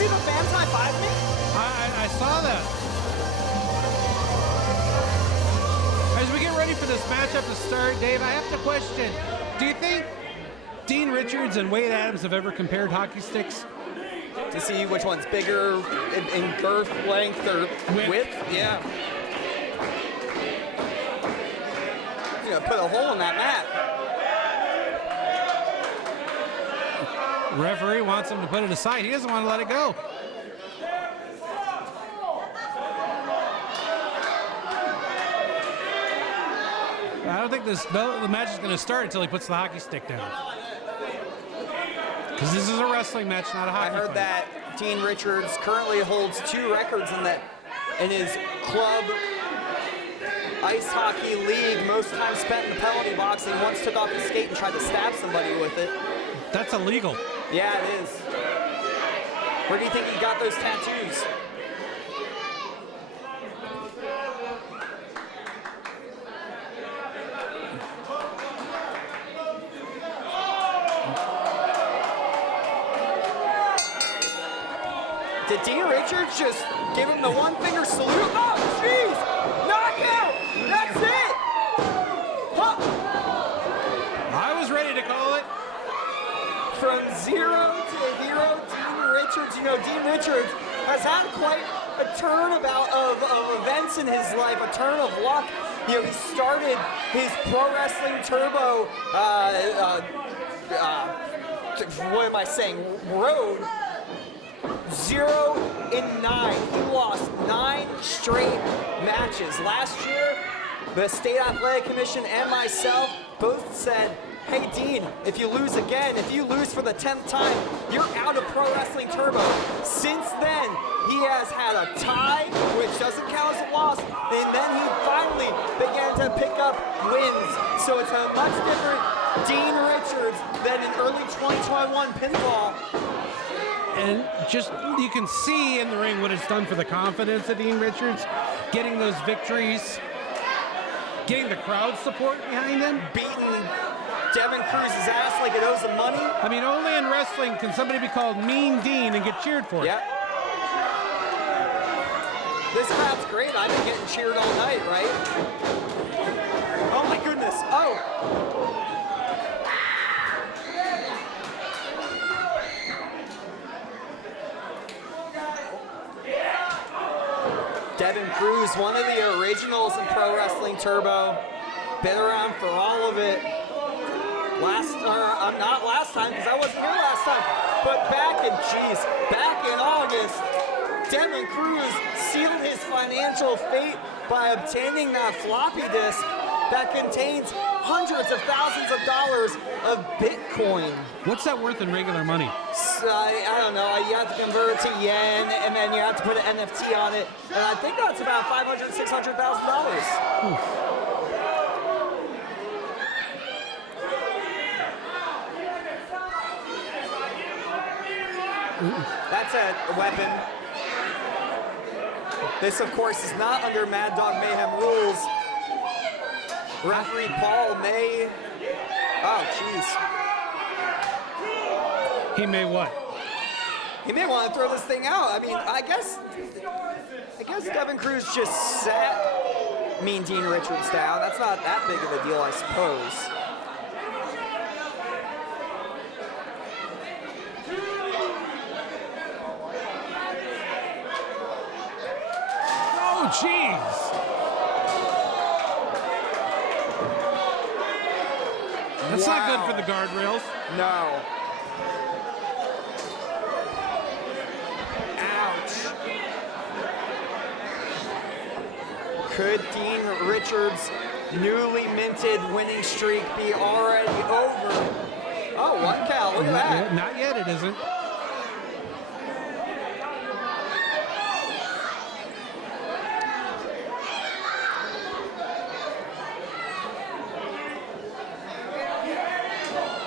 see the fans high-five me? I saw that. As we get ready for this matchup to start, Dave, I have to question, do you think Dean Richards and Wade Adams have ever compared hockey sticks? To see which one's bigger in girth, length, or width? Yeah. You know, put a hole in that mat. Referee wants him to put it aside. He doesn't want to let it go. I don't think the match is going to start until he puts the hockey stick down. Because this is a wrestling match, not a hockey I heard fight. that Dean Richards currently holds 2 records in his club ice hockey league. Most time spent in the penalty box. He once took off his skate and tried to stab somebody with it. That's illegal. Yeah, it is. Where do you think he got those tattoos? Did Dean Richards just give him the one-finger salute? Oh, jeez! Knockout! That's it! Huh. I was ready to call it. From 0 to hero, Dean Richards. You know, Dean Richards has had quite a turnabout of events in his life, a turn of luck. You know, he started his Pro Wrestling Turbo, what am I saying, road 0-9. He lost 9 straight matches. Last year, the State Athletic Commission and myself both said, hey Dean, if you lose again, if you lose for the 10th time, you're out of Pro Wrestling Turbo. Since then, he has had a tie, which doesn't count as a loss, and then he finally began to pick up wins. So it's a much different Dean Richards than in early 2021 pinfall. And just, you can see in the ring what it's done for the confidence of Dean Richards, getting those victories, getting the crowd support behind him. Beating Devin Cruz's ass like it owes him money. I mean, only in wrestling can somebody be called Mean Dean and get cheered for it. Yep. This crowd's great. I've been getting cheered all night, right? Oh my goodness. Oh. Devin Cruz, one of the originals in Pro Wrestling Turbo. Been around for all of it. Not last time, because I wasn't here last time, but back in August, Devin Cruz sealed his financial fate by obtaining that floppy disk that contains hundreds of thousands of dollars of Bitcoin. What's that worth in regular money? So, I don't know. You have to convert it to yen, and then you have to put an NFT on it, and I think that's about $500,000, $600,000. That's a weapon. This, of course, is not under Mad Dog Mayhem rules. Referee Paul may... Oh, jeez. He may what? He may want to throw this thing out. I mean, I guess Devin Cruz just sat Mean Dean Richards down. That's not that big of a deal, I suppose. Oh, jeez. That's not good for the guardrails. No. Ouch. Could Dean Richards' newly minted winning streak be already over? Oh, 1 count. Look at that. Not yet, it isn't.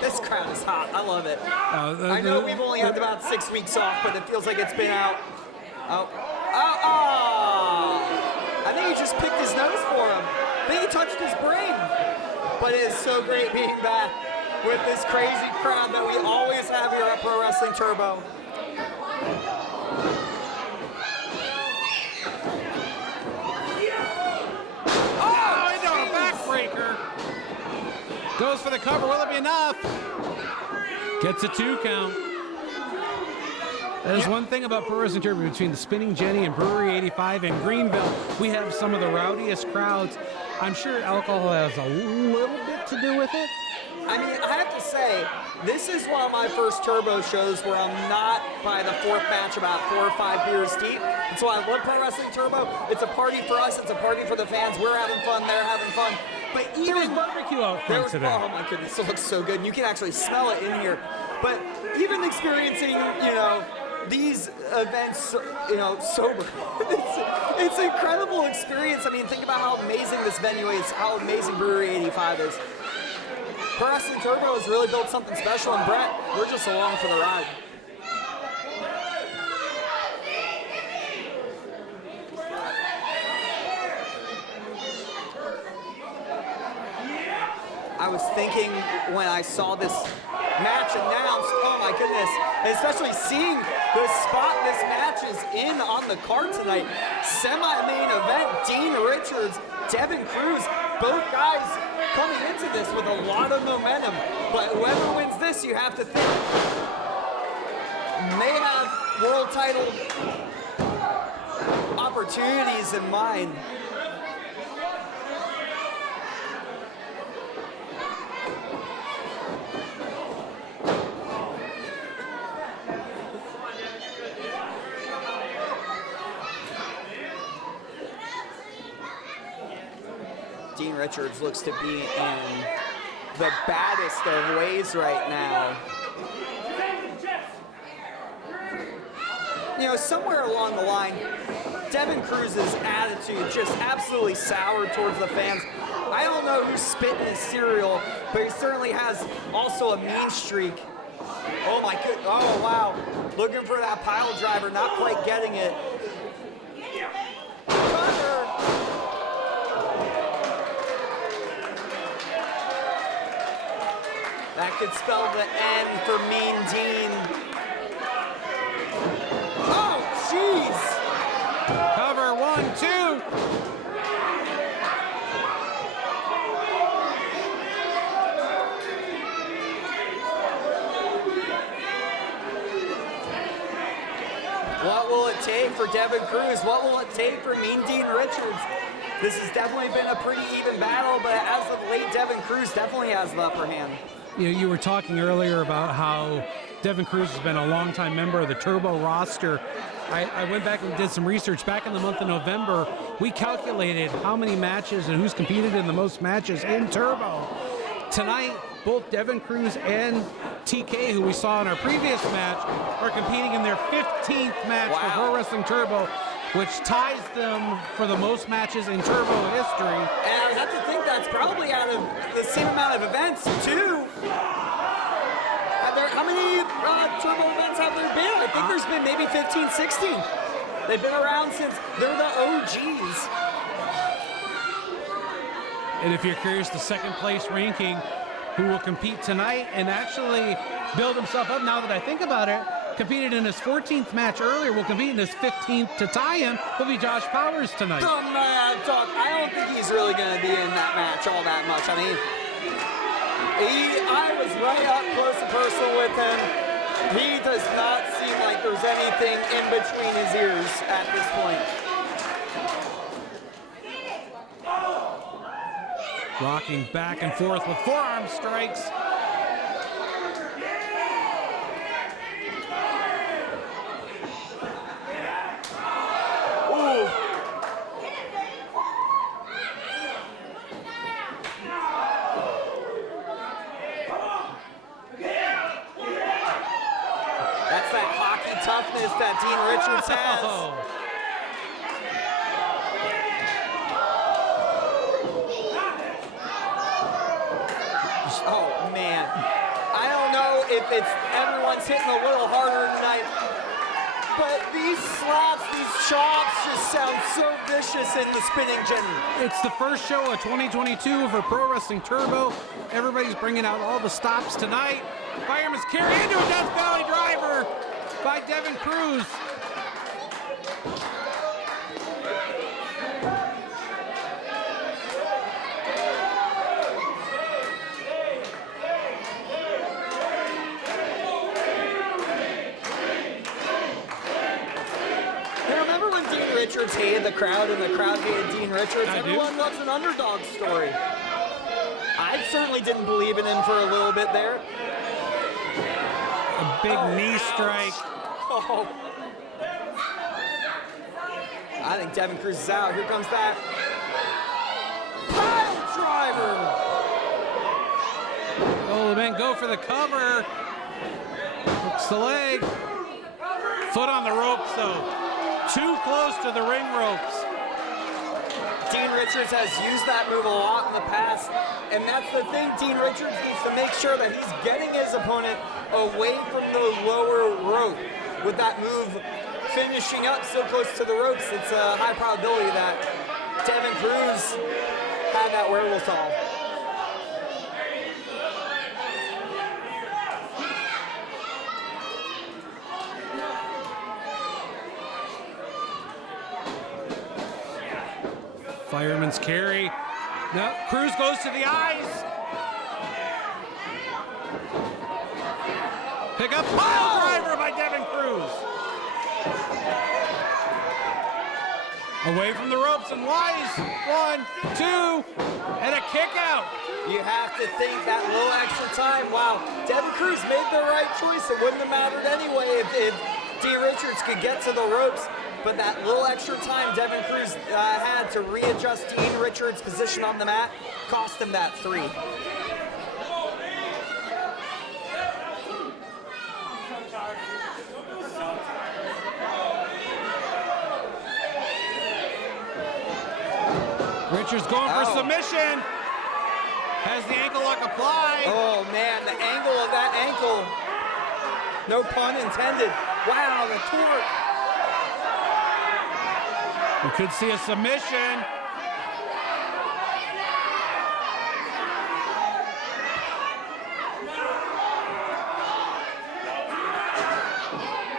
This crowd is hot. I love it. I know we've only had about 6 weeks off, but it feels like it's been out. Oh. I think he just picked his nose for him. I think he touched his brain. But it is so great being back with this crazy crowd that we always have here at Pro Wrestling Turbo. Oh, into a backbreaker. Goes for the cover. Will it be enough? Gets a 2 count. There's one thing about Pro Wrestling Turbo between the Spinning Jenny and Brewery 85 in Greenville. We have some of the rowdiest crowds. I'm sure alcohol has a little bit to do with it. I mean, I have to say, this is one of my first Turbo shows where I'm not by the 4th match about 4 or 5 beers deep. That's why I love Pro Wrestling Turbo. It's a party for us. It's a party for the fans. We're having fun. They're having fun. But even There was barbecue out front today. Oh my goodness, it looks so good. And you can actually smell it in here. But even experiencing, you know, these events, you know, sober, it's an incredible experience. I mean, think about how amazing this venue is, how amazing Brewery 85 is. Pro Wrestling Turbo has really built something special, and Brett, we're just along for the ride. I was thinking when I saw this match announced, oh my goodness, especially seeing the spot this match is in on the card tonight. Semi-main event, Dean Richards, Devin Cruz, both guys coming into this with a lot of momentum. But whoever wins this, you have to think, may have world title opportunities in mind. Dean Richards looks to be in the baddest of ways right now. You know, somewhere along the line, Devin Cruz's attitude just absolutely soured towards the fans. I don't know who's spitting his cereal, but he certainly has also a mean streak. Oh my good, oh wow. Looking for that pile driver, not quite getting it. Cover. That could spell the N for Mean Dean. Oh, jeez! Cover, 1, 2. What will it take for Devin Cruz? What will it take for Mean Dean Richards? This has definitely been a pretty even battle, but as of late, Devin Cruz definitely has the upper hand. You know, you were talking earlier about how Devin Cruz has been a longtime member of the Turbo roster. I went back and did some research. Back in the month of November, we calculated how many matches and who's competed in the most matches in Turbo. Tonight, both Devin Cruz and TK, who we saw in our previous match, are competing in their 15th match for Pro Wrestling Turbo, which ties them for the most matches in Turbo history. And I have to think that's probably out of the same amount of events, too. How many Turbo events have there been? I think there's been maybe 15, 16. They've been around since they're the OGs. And if you're curious, the second place ranking, who will compete tonight and actually build himself up, now that I think about it, competed in his 14th match earlier, will compete in his 15th to tie him, will be Josh Powers tonight. The Mad Dog. I don't think he's really going to be in that match all that much. I mean, I was right up close and personal with him. He does not seem like there's anything in between his ears at this point. Rocking back and forth with forearm strikes. Ooh. That's that hockey toughness that Dean Richards has. Oh man, I don't know if it's everyone's hitting a little harder tonight, but these slaps, these chops just sound so vicious in the Spinning Jenny. It's the first show of 2022 for Pro Wrestling Turbo. Everybody's bringing out all the stops tonight. Fireman's carry into a Death Valley driver by Devin Cruz. Richards hated the crowd and the crowd hated Dean Richards. Everyone loves an underdog story. I certainly didn't believe in him for a little bit there. A big knee strike. Oh. I think Devin Cruz is out. Here comes that pile driver. Oh, the men go for the cover. Hooks the leg. Foot on the ropes, though. Too close to the ring ropes. Dean Richards has used that move a lot in the past, and that's the thing. Dean Richards needs to make sure that he's getting his opponent away from the lower rope. With that move finishing up so close to the ropes, it's a high probability that Devin Cruz had that wherewithal. Fireman's carry. No, Cruz goes to the eyes. Pick up pile driver by Devin Cruz. Away from the ropes and Wise. 1, 2, and a kick out. You have to think that little extra time. Wow, Devin Cruz made the right choice. It wouldn't have mattered anyway if Dean Richards could get to the ropes. But that little extra time Devin Cruz had to readjust Dean Richards' position on the mat cost him that 3. Richards going for submission. Has the ankle lock applied. Oh man, the angle of that ankle. No pun intended. Wow, the torque. We could see a submission.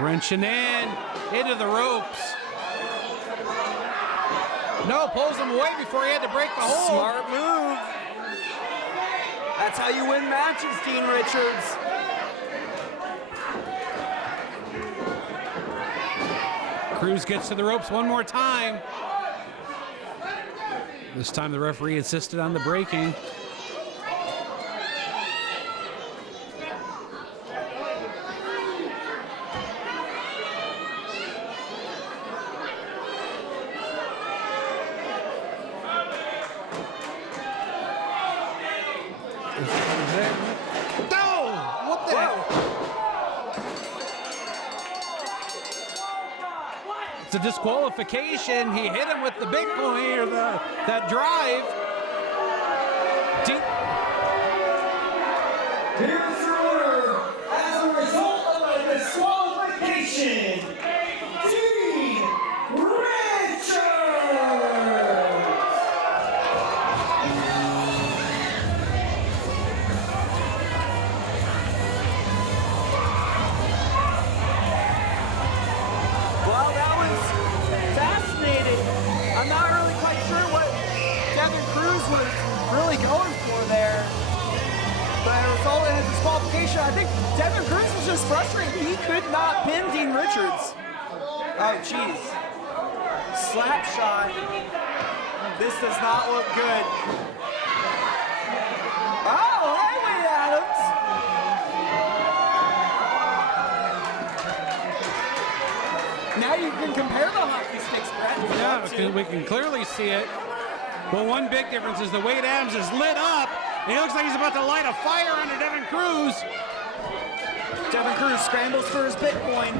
Wrenching into the ropes. No, pulls him away before he had to break the hold. Smart move. That's how you win matches, Dean Richards. Cruz gets to the ropes one more time. This time the referee insisted on the breaking. It's a disqualification. He hit him with the big point or that drive. Here's your winner as a result of a disqualification, Dean Richards. Well, that was fascinating. I'm not really quite sure what Devin Cruz was really going for there. But it resulted in a disqualification. I think Devin Cruz was just frustrated. He could not pin Dean Richards. Oh, jeez. Slap shot. This does not look good. Oh, hey, Wade Adams. Now you can compare the hockey sticks, Brett. Yeah, we can clearly see it. Well, one big difference is the Wade Adams is lit up. He looks like he's about to light a fire under Devin Cruz. Devin Cruz scrambles for his Bitcoin.